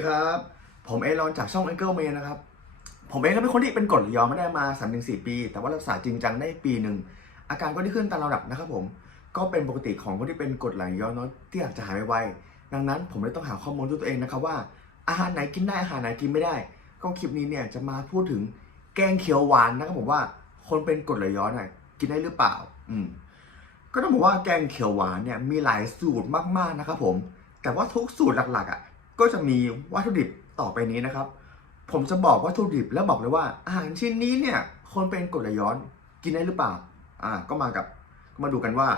ดีครับ ผมเอรอนจากช่อง a n g l e m a n นะครับ ผมเองก็เป็นคนที่เป็นกรดไหลย้อนมาได้มา3าถึงสปี แต่ว่ารักษาจริงจังได้ปีหนึ่ง อาการก็ไดีขึ้นตามระดับนะครับผม ก็เป็นปกติของคนที่เป็นกรดไหลย้อนเนาะที่อยากจะหายไวดังนั้นผมเลยต้องหาข้อมูลด้วยตัวเองนะครับว่า อาหารไหนกินได้อาหารไหนกินไม่ได้ ก็คลิปนี้เนี่ยจะมาพูดถึงแกงเขียวหวานนะครับผมว่าคนเป็นกรดไหลย้อนน่ะกินได้หรือเปล่า อืม ก็ต้องบอกว่าแกงเขียวหวานเนี่ยมีหลายสูตรมากๆนะครับผม แต่ว่าทุกสูตรหลักๆอะ ก็จะมีวัตถุดิบต่อไปนี้นะครับ ผมจะบอกวัตถุดิบแล้วบอกเลยว่า อาหารชิ้นนี้เนี่ยคนเป็นกรดไหลย้อนกินได้หรือเปล่า อ่า ก็มากับมาดูกันว่า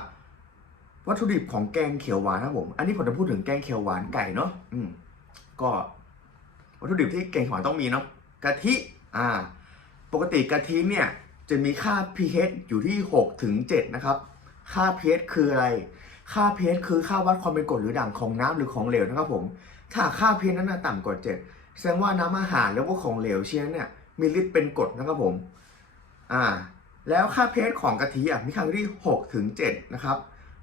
วัตถุดิบของแกงเขียวหวานนะผม อันนี้ผมจะพูดถึงแกงเขียวหวานไก่เนาะอืม ก็ วัตถุดิบที่แกงเขียวหวานต้องมีเนาะกะทิ อ่า ปกติกะทิเนี่ย จะมีค่า pH อยู่ที่6ถึง7นะครับ ค่า pH คืออะไร ค่า pH คือค่าวัดความเป็นกรดหรือด่างของน้ำหรือของเหลวนะครับผม ถ้าค่า pH นั้นต่ำกว่า7แสดงว่าน้ำอาหารแล้วก็ของเหลวเช่นเนี่ยมีฤทธิ์เป็นกรดนะครับผมอ่าแล้วค่า pH ของกะทิอะมีค่าอยู่ที่6ถึง7นะครับ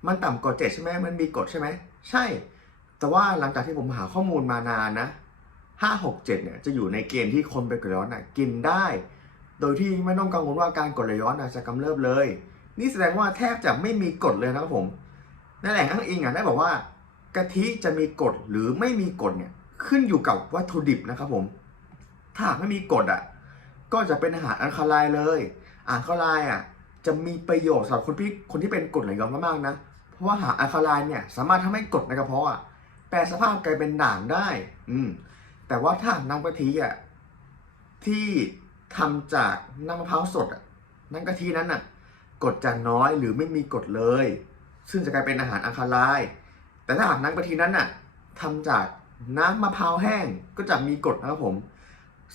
มันต่ำกว่า7ใช่ไหมมันมีกรดใช่ไหมใช่ แต่ว่าหลังจากที่ผมหาข้อมูลมานานนะ5 6 7เจ็ดเนี่ยจะอยู่ในเกณฑ์ที่คนเป็นกรดไหลย้อนน่ะกินได้ โดยที่ไม่ต้องกังวลว่าการกรดย้อนน่ะจะกำเริบเลย นี่แสดงว่าแทบจะไม่มีกรดเลยนะครับผมนั่นแหละอ้างอิงอะได้บอกว่า กะทิจะมีกรดหรือไม่มีกรดเนี่ยขึ้นอยู่กับวัตถุดิบนะครับผม ถ้าหากไม่มีกรดอะก็จะเป็นอาหารอัลคาไลเลยอาหารอัลคาไลอะจะมีประโยชน์สำหรับคนที่คนที่เป็นกรดไหลย้อนมากๆนะ เพราะว่าอาหารอัลคาไลเนี่ยสามารถทำให้กรดในกระเพาะอะแปลสภาพกลายเป็นด่างได้ อืม แต่ว่าถ้าน้ำกะทิอะที่ทำจากน้ำมะพร้าวสดอะน้ำกะทินั้นอะกรดจะน้อยหรือไม่มีกรดเลย ซึ่งจะกลายเป็นอาหารอัลคาไลน์ แต่ถ้าหากน้ำกะทินั้นน่ะทำจากน้ำมะพร้าวแห้งก็จะมีกรดนะครับผม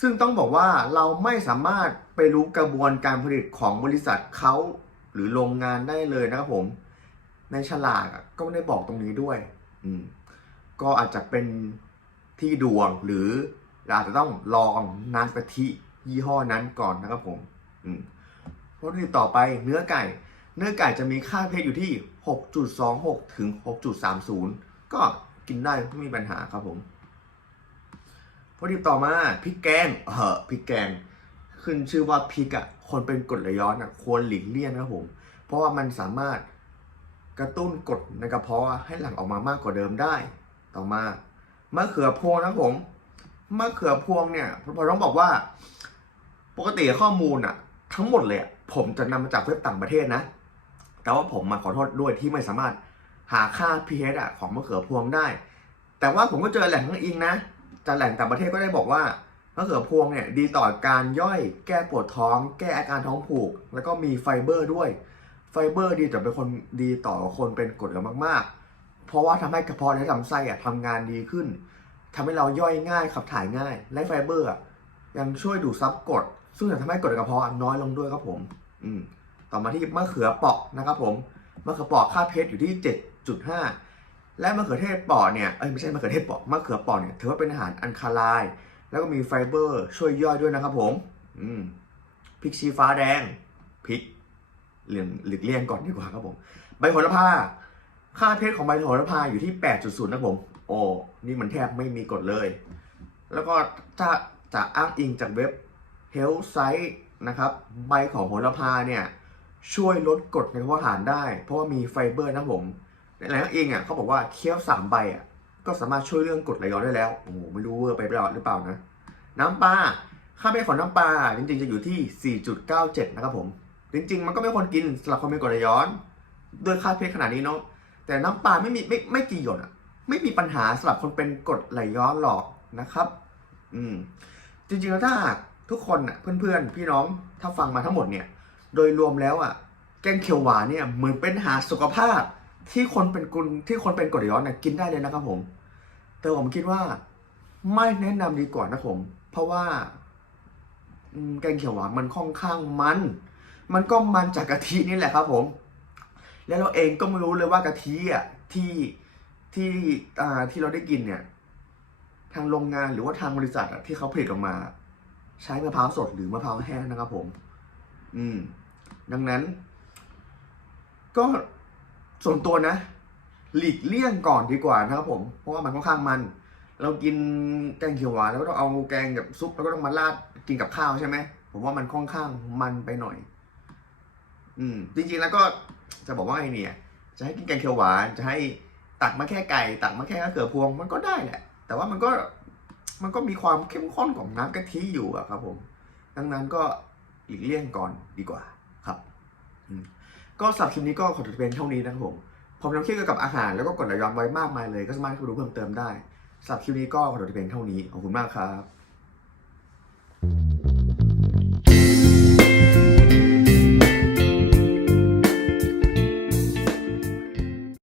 ซึ่งต้องบอกว่าเราไม่สามารถไปรู้กระบวนการผลิตของบริษัทเขาหรือโรงงานได้เลยนะครับผม ในฉลากอะก็ไม่ได้บอกตรงนี้ด้วย อืม ก็อาจจะเป็นที่ดวงหรือเราอาจจะต้องลองน้ำกะทิยี่ห้อนั้นก่อนนะครับผม อืมวัตถุดิบต่อไปเนื้อไก่ เนื้อไก่จะมีค่าเพชอยู่ที่ 6.26 ถึง 6.30 ก็กินได้ไม่มีปัญหาครับผมวัตถุดิบต่อมาพริกแกงเออพริกแกง ขึ้นชื่อว่าพริกอะคนเป็นกรดไหลย้อนอะควรหลีกเลี่ยงนะครับผม เพราะว่ามันสามารถกระตุ้นกรดในกระเพาะให้หลั่งออกมามากกว่าเดิมได้ ต่อมามะเขือพวงนะผมมะเขือพวงเนี่ยผมต้องบอกว่า ปกติข้อมูลอะทั้งหมดเลยผมจะนำมาจากเว็บต่างประเทศนะ แต่ว่าผมมาขอโทษด้วยที่ไม่สามารถหาค่า pH อะของมะเขือพวงได้ แต่ว่าผมก็เจอแหล่งทั้งอิงนะจากแหล่งต่างประเทศก็ได้บอกว่ามะเขือพวงเนี่ยดีต่อการย่อย แก้ปวดท้อง แก้อาการท้องผูก แล้วก็มีไฟเบอร์ด้วย ไฟเบอร์ดีต่อเป็นคนดีต่อคนเป็นกรดไหลย้อนมากๆ เพราะว่าทำให้กระเพาะและลำไส้อะทำงานดีขึ้นทำให้เราย่อยง่ายขับถ่ายง่าย และไฟเบอร์อะยังช่วยดูดซับกรดซึ่งจะทำให้กรดกระเพาะน้อยลงด้วยครับผม อืม ต่อมาที่มะเขือเปราะนะครับผมมะเขือเปราะค่าเพชรอยู่ที่ 7.5 และมะเขือเทศเปาะเนี่ยเอ้ยไม่ใช่มะเขือเทศเปาะมะเขือเปราะเนี่ยถือว่าเป็นอาหารอันคาไลน์แล้วก็มีไฟเบอร์ช่วยย่อยด้วยนะครับผมอืมพริกชี้ฟ้าแดงพริกเหลียงหลีกเลี่ยงก่อนดีกว่าครับผมใบโหระพาค่าเพชรของใบโหระพาอยู่ที่ 8.0 นะผม โอ้นี่มันแทบไม่มีกฎเลย แล้วก็ถ้าจะอ้างอิงจากเว็บ Health Site นะครับ ใบของโหระพาเนี่ย ช่วยลดกรดในกระเพาะอาหารได้ เพราะว่ามีไฟเบอร์นะผมในหลายเองอะเขาบอกว่าเคี้ยวสามใบอะก็สามารถช่วยเรื่องกรดไหลย้อนได้แล้วโอ้โหไม่รู้เวอร์ไปหรือเปล่าหรือเปล่านะ น้ำปลาค่าเพศของน้ำปลาจริงๆจะอยู่ที่ 4.97 นะครับผม จริง ๆ มันก็ไม่ควรกินสำหรับคนเป็นกรดไหลย้อนด้วยค่าเพศขนาดนี้เนาะแต่น้ำปลาไม่มีไม่ไม่กี่หยดอะไม่มีปัญหาสำหรับคนเป็นกรดไหลย้อนหรอกนะครับ อืมจริงๆแล้วถ้าทุกคนอะเพื่อนๆ พี่น้องถ้าฟังมาทั้งหมดเนี่ย โดยรวมแล้วอะ แกงเขียวหวานเนี่ยเหมือนเป็นหาสุขภาพที่คนเป็นกุลที่คนเป็นกรดย้อนเนี่ยกินได้เลยนะครับผม แต่ผมคิดว่าไม่แนะนำดีกว่านะผม เพราะว่าแกงเขียวหวานมันค่อนข้างมัน มันก็มันจากกะทินี่แหละครับผม แล้วเราเองก็ไม่รู้เลยว่ากะทิอะที่ที่อ่าที่เราได้กินเนี่ย ทางโรงงานหรือว่าทางบริษัทที่เขาผลิตออกมา ใช้มะพร้าวสดหรือมะพร้าวแห้งนะครับผม อืม ดังนั้น ก็ส่วนตัวนะ หลีกเลี่ยงก่อนดีกว่านะครับผม เพราะว่ามันค่อนข้างมัน เรากินแกงเขียวหวานแล้วก็ต้องเอาแกงกับซุปแล้วก็ต้องมาราดกินกับข้าวใช่ไหมผมว่ามันค่อนข้างมันไปหน่อย อืม จริงๆแล้วก็จะบอกว่าไงเนี่ย จะให้กินแกงเขียวหวานจะให้ตักมาแค่ไก่ ตักมาแค่มะเขือพวงมันก็ได้แหละ แต่ว่ามันก็มันก็มีความเข้มข้นของน้ำกะทิอยู่อะครับผม ดังนั้นก็หลีกเลี่ยงก่อนดีกว่า ก็สำหรับคลิปนี้ก็ขอจบเพียงเท่านี้นะครับผมผมนำคลิปเกี่ยวกับอาหารแล้วก็กดไหลย้อนไว้มากมายเลยก็สามารถเข้าไปดูเพิ่มเติมได้สำหรับคลิปนี้ก็ขอจบเพียงเท่านี้ขอบคุณมากครับ